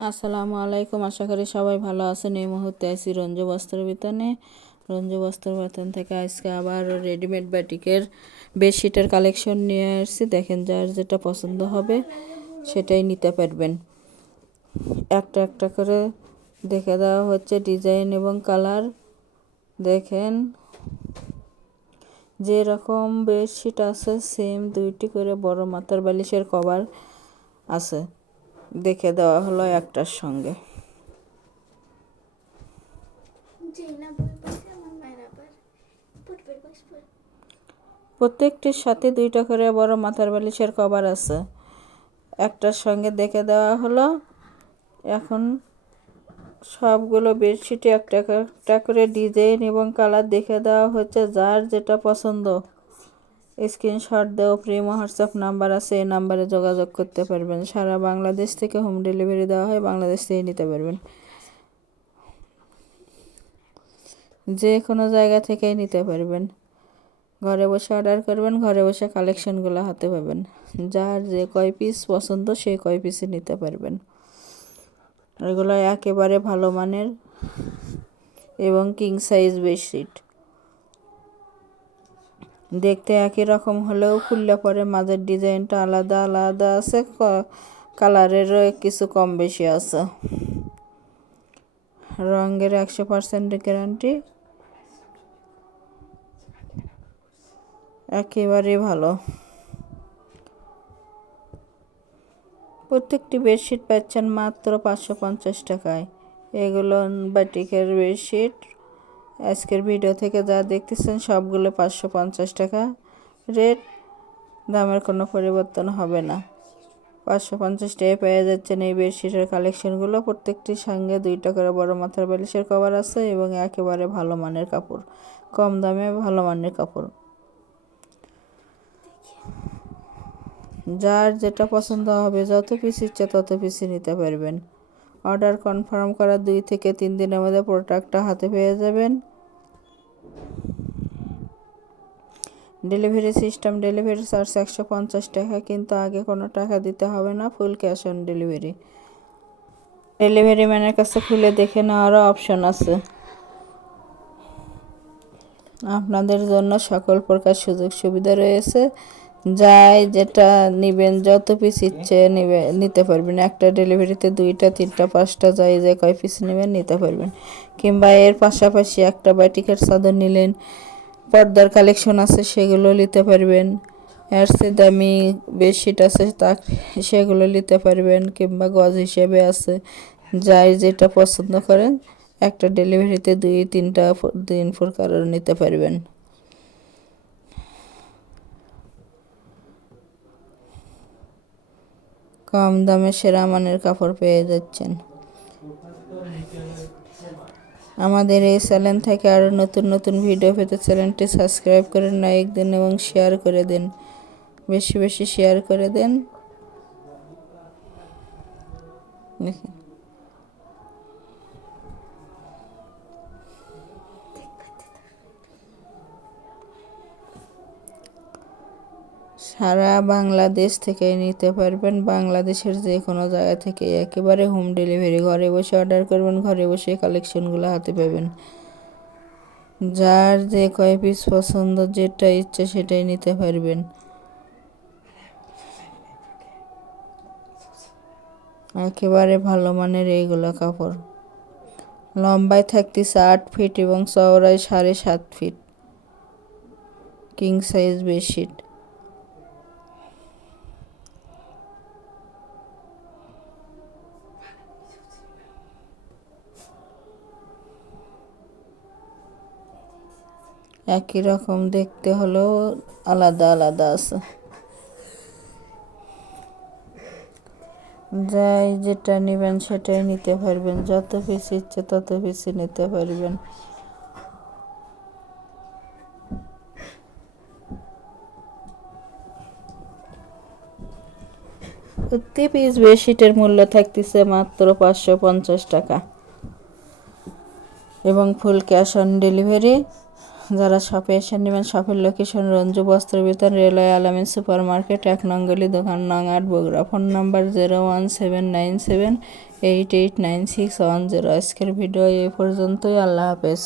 আসসালামু আলাইকুম। আশা করি সবাই ভালো আছেন। এই মুহূর্তে আছি রঞ্জু বস্ত্র বেতনে। রঞ্জু বস্ত্র বেতন থেকে আজকে আবার রেডিমেড ব্যাটিকের বেডশিটের কালেকশন নিয়ে আসছি। দেখেন যার যেটা পছন্দ হবে সেটাই নিতে পারবেন। একটা একটা করে দেখে দেওয়া হচ্ছে ডিজাইন এবং কালার। দেখেন যে রকম বেডশিট আছে, সেম দুইটি করে বড় মাথার বালিশের কভার আছে। দেখে দেওয়া হলো একটার সঙ্গে। প্রত্যেকটির সাথে দুইটা করে বড় মাথার বালিশের কভার আছে। একটার সঙ্গে দেখে দেওয়া হলো। এখন সবগুলো বেডশিটে একটা একটা করে ডিজাইন এবং কালার দেখে দেওয়া হচ্ছে, যার যেটা পছন্দ। স্ক্রিনশট দেও প্রিমো হোয়াটসঅ্যাপ নাম্বার আছে, এই নাম্বারে যোগাযোগ করতে পারবেন। সারা বাংলাদেশ থেকে হোম ডেলিভারি দেওয়া হয়, বাংলাদেশ থেকে নিতে পারবেন। যে কোনো জায়গা থেকেই নিতে পারবেন। ঘরে বসে অর্ডার করবেন, ঘরে বসে কালেকশনগুলো হাতে পাবেন। যার যে কয় পিস পছন্দ সেই কয় পিসই নিতে পারবেন। এগুলো একেবারে ভালো মানের এবং কিং সাইজ বেডশিট দেখতে একই রকম হলেও খুললে পরে মাঝের ডিজাইনটা আলাদা আলাদা আছে কালারেরও কিছু কম বেশি আছে। রঙের একশো পার্সেন্ট গ্যারান্টি। একেবারে ভালো। প্রত্যেকটি বেডশিট পাচ্ছেন মাত্র পাঁচশো পঞ্চাশ টাকায়। এগুলো বাটিকের বেডশিট আজকের ভিডিও থেকে যা দেখতেছেন সবগুলো পাঁচশো পঞ্চাশ টাকা। রেট, দামের কোনো পরিবর্তন হবে না। পাঁচশো পঞ্চাশ টাকায় পেয়ে যাচ্ছেন এই বেডশিটের কালেকশনগুলো। প্রত্যেকটির সঙ্গে দুইটা করে বড় মাথার বালিশের কভার আছে এবং একেবারে ভালো মানের কাপড়, কম দামে ভালো মানের কাপড়। যার যেটা পছন্দ হবে, যত পিস ইচ্ছে তত পিসই নিতে পারবেন। অর্ডার কনফার্ম করার দুই থেকে তিন দিনের মধ্যে প্রোডাক্টটা হাতে পেয়ে যাবেন। ডেলিভারি সিস্টেম, ডেলিভারি চার্জ একশো পঞ্চাশ টাকা, কিন্তু আগে কোনো টাকা দিতে হবে না, full cash on delivery. Delivery ম্যানের কাছে খুলে দেখে নেওয়ারও অপশন আছে। আপনাদের জন্য সকল প্রকার সুযোগ সুবিধা রয়েছে। যাই যেটা নেবেন, যত পিস ইচ্ছে নেবে, নিতে পারবেন। একটা ডেলিভারিতে দুইটা, তিনটা, পাঁচটা, যাই, যে কয় পিস নেবেন, নিতে পারবেন। কিংবা এর পাশাপাশি একটা বাটিকের চাদর নিলেন, পর্দার কালেকশন আছে, সেগুলো নিতে পারবেন। এর সে দামি বেডশিট আছে তা সেগুলো নিতে পারবেন, কিংবা গজ হিসেবে আছে। যাই যেটা পছন্দ করেন, একটা ডেলিভারিতে দুই, তিনটা দিন প্রকার নিতে পারবেন। কম দামে সেরা মানের কাপড় পেয়ে যাচ্ছেন। আমাদের এই চ্যানেল থেকে আরও নতুন নতুন ভিডিও পেতে চ্যানেলটি সাবস্ক্রাইব করে লাইক দিন এবং শেয়ার করে দিন। বেশি বেশি শেয়ার করে দেন। দেখেন। সারা বাংলাদেশ থেকে নিতে পারবেন। বাংলাদেশের যে কোনো জায়গা থেকে একেবারে হোম ডেলিভারি ঘরে বসে অর্ডার করবেন, ঘরে বসে কালেকশনগুলো হাতে পাবেন। যার যে কয় পিস পছন্দ, যেটা ইচ্ছে সেটাই নিতে পারবেন। একেবারে ভালো মানের এইগুলো কাপড়। লম্বায় থাকতেছে আট ফিট এবং চওড়ায় সাড়ে সাত ফিট কিং সাইজ বেডশিট একই রকম দেখতে হলেও আলাদা আলাদা আছে। যাই যেটা নেবেন সেটাই নিতে পারবেন, যত পিস ইচ্ছে তত পিসই নিতে পারবেন। প্রতি পিস বেডশিটের মূল্য থাকতেছে মাত্র পাঁচশো পঞ্চাশ টাকা। এবং ফুল ক্যাশ অন ডেলিভারি যারা শপে এসে নেবেন, শপের location Ranju Bastra Bitan railway Alamin super market এক নঙ্গলি দোকান, নং আট Bogura. Phone number zero one seven nine seven eight eight nine six one zero আজকের ভিডিও এই পর্যন্তই, আল্লাহ হাফেজ।